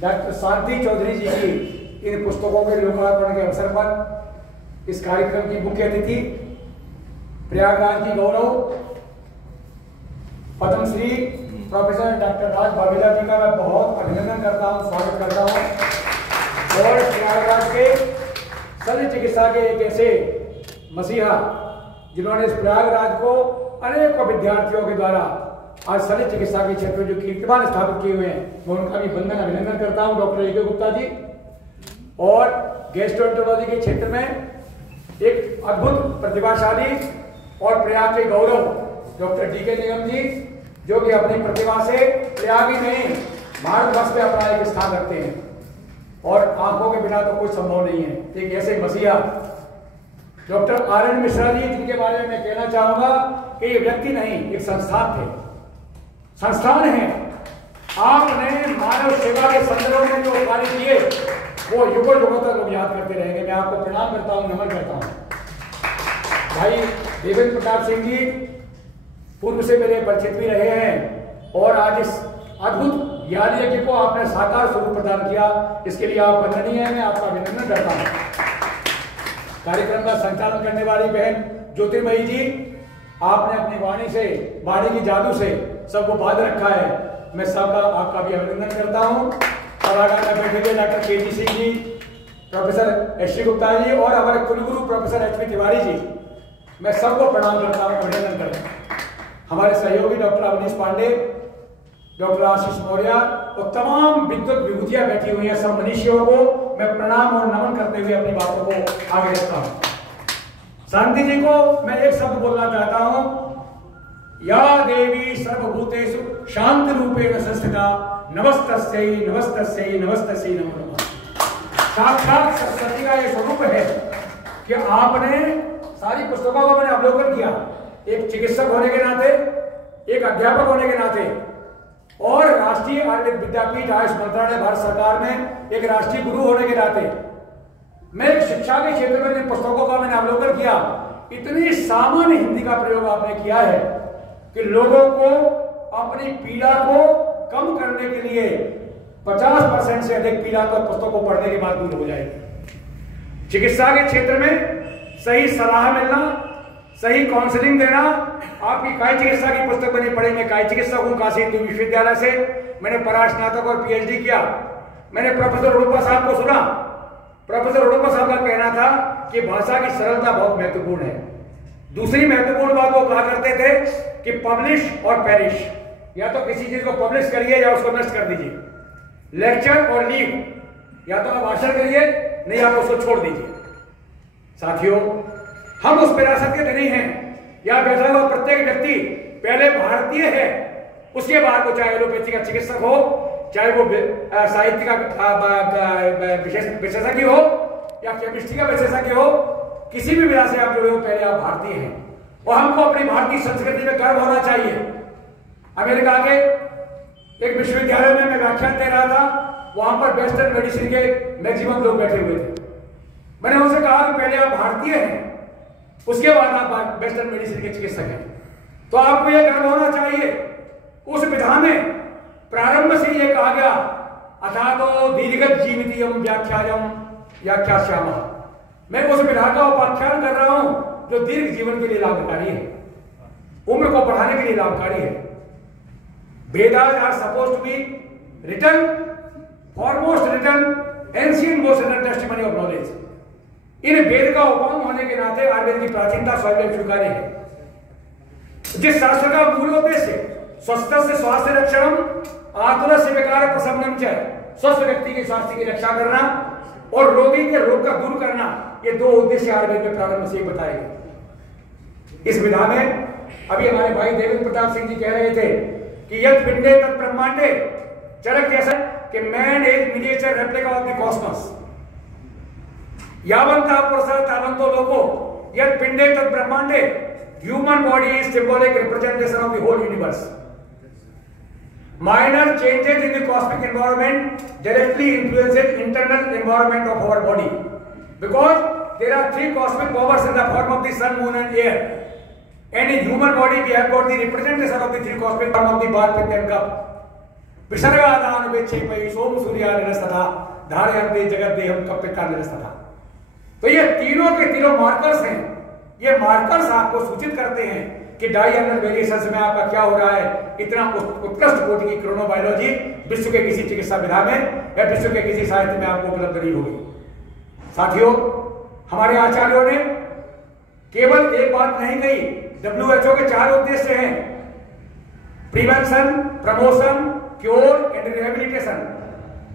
Doctor शांति चौधरी जी की इन पुस्तकों के लोकार्पण के अवसर पर इस कार्यक्रम की मुख्य अतिथि प्रयागराज की गौरव पद्मश्री प्रोफेसर डॉक्टर राज वाघेला जी का मैं बहुत अभिनंदन करता हूं, स्वागत करता हूं। और प्रयागराज के शल्य चिकित्सा के एक ऐसे मसीहा जिन्होंने इस प्रयागराज को अनेकों विद्यार्थियों के द्वारा आज शल्य चिकित्सा के क्षेत्र में जो कीर्तिमान स्थापित किए हुए हैं, मैं उनका भी वंदन अभिनंदन करता हूं, डॉक्टर ए के गुप्ता जी। और गैस्ट्रोएंटरोलॉजी के क्षेत्र में एक अद्भुत प्रतिभाशाली और प्रयाग के गौरव डॉक्टर डी के निगम जी, जो कि अपनी प्रतिभा से प्रयाग ही नहीं भारतवर्ष में अपना एक स्थान रखते हैं और आंखों के बिना तो कुछ संभव नहीं है। एक ऐसे मसीहा doctor R N Mishra ji, जिनके बारे में मैं कहना चाहूंगा कि ये व्यक्ति नहीं, एक संस्थान थे, संस्थान है। आपने मानव सेवा के संदर्भ में जो कार्य किए वो युगों युगों तक लोग याद करते रहेंगे। मैं आपको प्रणाम करता हूं, नमन करता हूं। भाई देवेंद्र प्रताप सिंह जी पूर्व से मेरे परिचित भी रहे हैं और आज इस अद्भुत ज्ञान यज्ञ को आपने साकार स्वरूप प्रदान किया, इसके लिए आप वंदनीय हैं, मैं आपका अभिनंदन करता हूं। कार्यक्रम का संचालन करने वाली बहन ज्योतिर्मयी जी, आपने अपनी वाणी से, वाणी की जादू से सबको बांध रखा है, मैं सबका आपका भी अभिनंदन करता हूं। सभागार में बैठे हुए डॉक्टर के जी Singh ji, professor S C Gupta ji और हमारे कुलगुरु professor H P Tiwari ji, मैं सबको प्रणाम करता हूं, अभिनंदन करता हूं। हमारे सहयोगी डॉक्टर अवनीश पांडे, डॉक्टर आशीष मौर्य और तमाम विद्युत विभूतियां बैठी हुई हैं, सब मनीषियों को मैं प्रणाम और नमन करते हुए अपनी बातों को आगे रखता हूं। शांति जी को मैं एक शब्द बोलना चाहता हूं, या देवी सर्वभूतेषु शांति रूपेण संस्थिता नमस्तस्यै नमस्तस्यै नमस्तस्यै नमो नमः। साक्षात सरस्वती का ये स्वरूप है कि आपने सारी पुस्तकों का मैंने अवलोकन किया, एक चिकित्सक होने के नाते, एक अध्यापक होने के नाते और राष्ट्रीय आयुर्वेद विद्यापीठ आयुष मंत्रालय भारत सरकार में एक राष्ट्रीय गुरु होने के नाते मैं एक शिक्षा के क्षेत्र में जिन पुस्तकों का मैंने अवलोकन किया, इतनी सामान्य हिंदी का प्रयोग आपने किया है कि लोगों को अपनी पीड़ा को कम करने के लिए 50% से अधिक पीड़ा तो पुस्तकों को पढ़ने के बाद दूर हो जाएगी। चिकित्सा के क्षेत्र में सही सलाह मिलना, सही काउंसलिंग देना। आपकी काय चिकित्सा की पुस्तक मैंने पढ़ी, मैं काय चिकित्सक हूं काशी हिंदू विश्वविद्यालय से, मैंने परास्नातक और पीएचडी किया। मैंने प्रोफेसर उडुप्पा साहब को सुना, प्रोफेसर उडुप्पा साहब का कहना था कि भाषा की सरलता बहुत महत्वपूर्ण है। दूसरी महत्वपूर्ण बात वो कहा करते थे कि पब्लिश और पेरिश, या तो किसी चीज को पब्लिश करिए या उसको नष्ट कर दीजिए। लेक्चर और लीव, या तो आप भाषण करिए नहीं आप उसको छोड़ दीजिए। साथियों, हम उस विरासत के धनी हैं। यहां बैठा हुआ प्रत्येक व्यक्ति पहले भारतीय है, उसके बाद वो चाहे एलोपैथी का चिकित्सक हो, चाहे वो साहित्य का विशेषज्ञ हो या केमिस्ट्री का विशेषज्ञ हो, किसी भी विधा से आप जुड़े हो, पहले आप भारतीय हैं और हमको अपनी भारतीय संस्कृति में गर्व होना चाहिए। अमेरिका के एक विश्वविद्यालय में मैं व्याख्यान दे रहा था, वहां पर वेस्टर्न मेडिसिन के मैक्सिमम लोग बैठे हुए थे। मैंने उनसे कहा कि पहले आप भारतीय हैं, उसके बाद आप वेस्टर्न मेडिसिन के चिकित्सक हैं, तो आपको यह गर्व होना चाहिए। उस विधा में प्रारंभ से यह कहा गया, अथातो दीर्घ जीवितयम व्याख्यायम व्याख्यास्यामः। मैं उस विधा का उपाख्यान कर रहा हूं जो दीर्घ जीवन के लिए लाभकारी है, उम्र को बढ़ाने के लिए लाभकारी है। Vedas are supposed to be written, foremost written, ancient most testimony of knowledge. इन वेद का उपम होने के नाते आयुर्वेद की प्राचीनता स्वयं स्वीकार्य है। जिस शास्त्र का मूल उद्देश्य स्वस्थ से स्वास्थ्य रक्षणम, आतुर से विकार प्रशमनम च, स्वस्थ व्यक्ति के स्वास्थ्य की रक्षा करना और रोगी के रोग का दूर करना, ये दो उद्देश्य आयुर्वेद में प्रारंभ से बताए गए। इस विधा में अभी हमारे भाई देवेंद्र प्रताप सिंह जी कह रहे थे कि यद पिंडे तत् ब्रह्मांडे, चरक जैसा कि man is miniature replica of the cosmos. यावंता पुरुषः तावंतो लोको, यद पिंडे तत् ब्रह्मांडे, human body is symbolic representation of the whole universe. Minor changes in the cosmic environment directly influences internal environment of our body, because there are three cosmic powers in the form of the sun, moon and air, and in human body we have got the representation of the three cosmic form of the bath, pitta and kapha. विसर्गादान वेक्षेपै सोम सूर्या निरस्तथा धारयन्ते जगत देहम कपिता निरस्तथा। तो ये तीनों के तीनों markers हैं। ये markers आपको सूचित करते हैं कि डायगोनल वेरिएशंस में आपका क्या हो रहा है। इतना उत्कृष्ट कोटि की क्रोनोबायोलॉजी विश्व के किसी चिकित्सा विधा में या विश्व के किसी साहित्य में आपको उपलब्ध नहीं होगी। साथियों, हमारे आचार्यों ने केवल एक बात नहीं कही। WHO के 4 उद्देश्य हैं: prevention, promotion, cure and rehabilitation.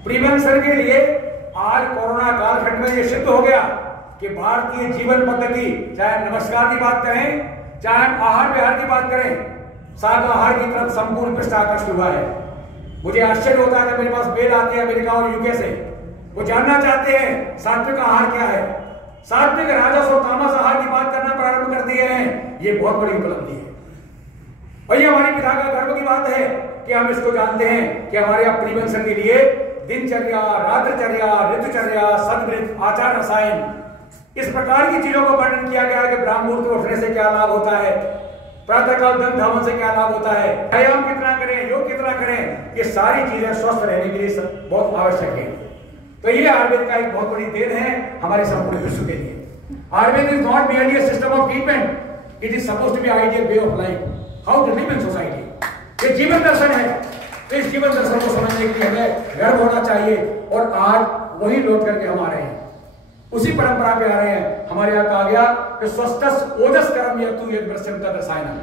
Prevention के लिए आज कोरोना कालखंड में यह सिद्ध हो गया कि भारतीय जीवन पद्धति, चाहे नमस्कार की बात करें, चाहे आहार विहार की बात करें, शाकाहार की तरफ संपूर्ण पृष्ठ आकर्षित हुआ है। मुझे आश्चर्य होता है कि मेरे पास मेल आते हैं अमेरिका और यूके से, वो जानना चाहते हैं सात्विक आहार क्या है। सात्विक, राजस और तामस आहार की बात करना प्रारंभ कर दिए हैं। ये बहुत बड़ी उपलब्धि है और ये हमारी पिता का गर्व की बात है कि हम इसको जानते हैं कि हमारे यहाँ प्रिवेंशन के लिए दिनचर्या, रात्रिचर्या, ऋतुचर्या, सदवृत्त, आचार रसायन, इस प्रकार की चीजों को वर्णन किया गया है कि ब्राह्म मुहूर्त में उठने से क्या लाभ होता है, प्रातःकाल दंत धावन से क्या लाभ होता है, व्यायाम कितना करें, योग कितना करें। ये सारी चीजें स्वस्थ रहने के लिए बहुत आवश्यक है। तो ये आयुर्वेद का एक बहुत बड़ी देन है हमारे संपूर्ण विश्व के लिए। Ayurveda is not merely a system of treatment, it is supposed to be ideal way of life, how to live in society। ये जीवन दर्शन है। तो इस जीवन दर्शन को समझने के लिए हमें गर्व होना चाहिए और आज वही लौट करके हम आ रहे हैं, उसी परंपरा पे आ रहे हैं। हमारे यहाँ कहा गया कि स्वस्थ ओजस कर्म यतु यद वृश्यम तद रसायनम।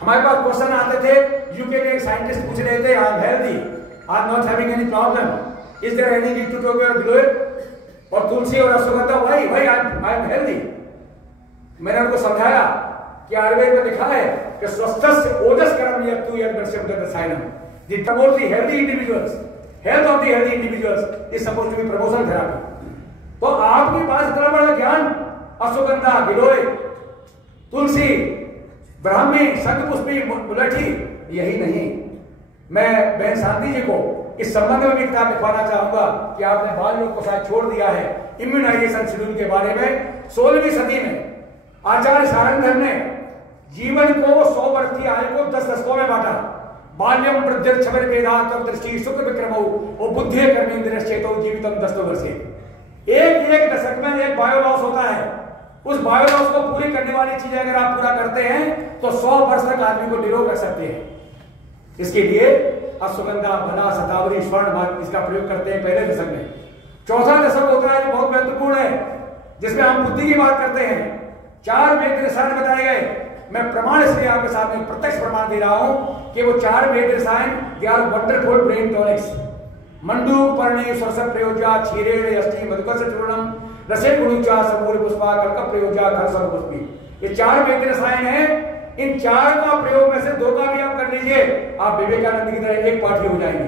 हमारे पास क्वेश्चन आते थे, यूके के एक साइंटिस्ट पूछ रहे थे, I am healthy, I am not having any problem, is there any need to take your ग्लोएड और तुलसी और ashwagandha, why I am healthy. मैंने उनको समझाया कि आयुर्वेद में लिखा है कि स्वस्थ ओजस कर्म यतु यद वृश्यम तद रसायनम। The promote the healthy individuals, health of the healthy individuals is supposed to be promotion therapy. तो आपके पास इतना बड़ा ज्ञान, अश्वगंधा, गिलोय, तुलसी, ब्राह्मी, शंखपुष्पी, मुलठी, यही नहीं, मैं बहन शांति जी को इस संबंध में भी किताब लिखवाना चाहूंगा कि आपने बाल योग को शायद छोड़ दिया है। इम्यूनाइजेशन शेड्यूल के बारे में 16वीं सदी में आचार्य सारंगधर ने जीवन को 100 वर्ष की आयु को 10 दशकों में बांटा। बाल्यम प्रत्यक्षर वेदांतम दृष्टि सुख विक्रमो और बुद्धि कर्मेंद्र चेतो जीवितम 10 वर्षे। एक दशक में एक बायोलॉस होता है। उस बायोलॉस को पूरी करने वाली चीजें अगर आप पूरा करते हैं तो 100 वर्ष तक आदमी को निरोग रख सकते हैं। इसके लिए अश्वगंधा, भला, शतावरी, स्वर्ण इसका प्रयोग करते हैं पहले दशक में। चौथा दशक होता है जो बहुत महत्वपूर्ण है, जिसमें हम बुद्धि की बात करते हैं। 4 वेद रसायन बताए गए। मैं प्रमाण इसलिए आपके सामने प्रत्यक्ष प्रमाण दे रहा हूं कि वो 4 वेद रसायन they are wonderful brain tonics. मंडूक, पर्णी, सरसप प्रयोज्या, क्षीरे, यष्टि, मधुकस चूर्णम, रसे गुणुचा, समूल पुष्पा, कल्क प्रयोज्या, खरसम पुष्पी। ये 4 वेद रसायन हैं। इन 4 का प्रयोग में से 2 का भी आप कर लीजिए, आप विवेकानंद की तरह एक पाठी हो जाएंगे।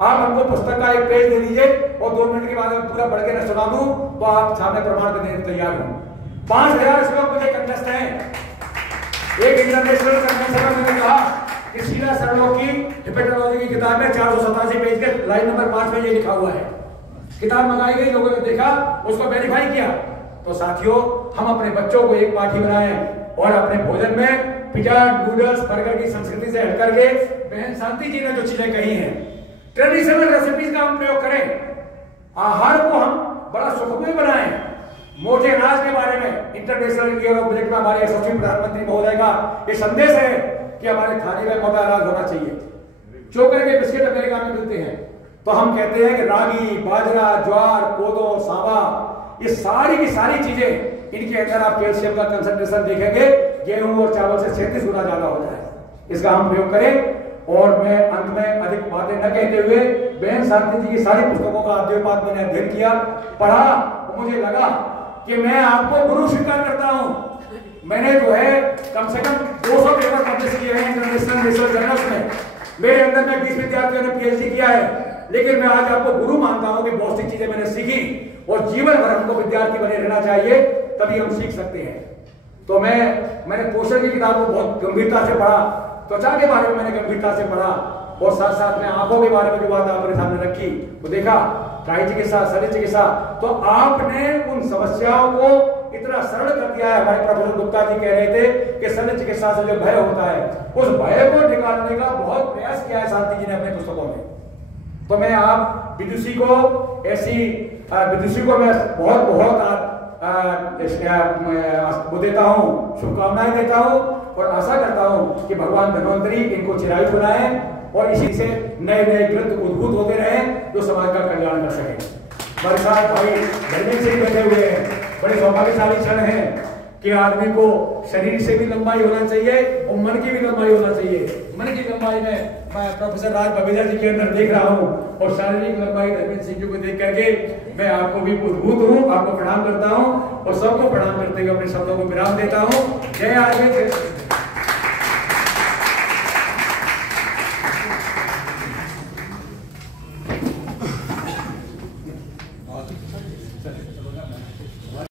आप हमको पुस्तक का एक पेज दे दीजिए और 2 मिनट के बाद मैं पूरा पढ़ के न सुना दूं तो आप सामने प्रमाण देने को तैयार हो। 5000 श्लोक मुझे कंठस्थ हैं। एक इंटरनेशनल कन्वेंशन में मैंने कहा कि शीला शर्मा की हेपेटोलॉजी की किताब में 487 पेज के लाइन नंबर 5 में ये लिखा हुआ है। किताब मंगाई गई, लोगों ने देखा, उसको वेरीफाई किया। तो साथियों, हम अपने बच्चों को एक पाठी बनाएं और अपने भोजन में पिज्जा, नूडल्स, बर्गर की संस्कृति से हट करके बहन शांति जी ने जो चीजें कही हैं, ट्रेडिशनल रेसिपीज का हम प्रयोग करें। आहार को हम बड़ा सुखमय बनाएं। मोटे अनाज के बारे में इंटरनेशनल ईयर ऑफ मिलेट में हमारे यशस्वी प्रधानमंत्री महोदय का ये संदेश है कि हमारे थाली में मोटा अनाज होना चाहिए। चोकर के बिस्किट अमेरिका में मिलते हैं, तो हम कहते हैं कि रागी, बाजरा, ज्वार, कोदो, सांवा, ये सारी की सारी चीजें, इनके अंदर आप कैल्शियम का कंसंट्रेशन देखेंगे गेहूं और चावल से 36 गुना ज्यादा होता है। इसका हम प्रयोग करें। और मैं अंत में अधिक बातें न कहते हुए बहन शांति जी की सारी पुस्तकों का अध्ययन मैंने अध्ययन किया, पढ़ा, और मुझे लगा कि मैं आपको गुरु स्वीकार करता हूं। मैंने जो है कम से कम 200 पेपर पब्लिश किए हैं इंटरनेशनल रिसर्च जर्नल्स में। मेरे अंदर में 20 विद्यार्थियों ने PhD किया है, लेकिन मैं आज आपको गुरु मानता हूं कि बहुत सी चीजें मैंने सीखी और जीवन भर हमको विद्यार्थी बने रहना चाहिए, तभी हम सीख सकते हैं। तो मैंने पोषण की किताब को बहुत गंभीरता से पढ़ा, त्वचा के बारे में मैंने गंभीरता से पढ़ा और साथ साथ में आंखों के बारे में जो बात आपने सामने रखी वो देखा, काई चिकित्सा, शल्य चिकित्सा। तो आपने उन समस्याओं को इतना सरल कर दिया है। हमारे प्रोफेसर गुप्ता जी कह रहे थे कि शल्य चिकित्सा से जो भय होता है, उस भय को निकालने का बहुत प्रयास किया है शांति जी ने अपने पुस्तकों में। तो मैं आप विदुषी को मैं बहुत बहुत वो देता हूँ, शुभकामनाएं देता हूँ और आशा करता हूँ कि भगवान धन्वंतरी इनको चिरायु बनाए और इसी से नए नए ग्रंथ उद्भूत होते रहे जो समाज का कल्याण कर सके। हमारे साथ भाई धर्मेंद्र सिंह बैठे हुए हैं, बड़े सौभाग्यशाली क्षण है कि आदमी को शरीर से भी लंबाई होना चाहिए और मन की भी लंबाई होना चाहिए। मन की लंबाई में मैं प्रोफेसर राज बबीला जी के अंदर देख रहा हूँ और शारीरिक लंबाई धर्मेंद्र सिंह जी को देख करके मैं आपको भी उद्भूत हूँ, आपको प्रणाम करता हूँ और सबको प्रणाम करते हुए अपने शब्दों को विराम देता हूँ। जय आयुर्वेद।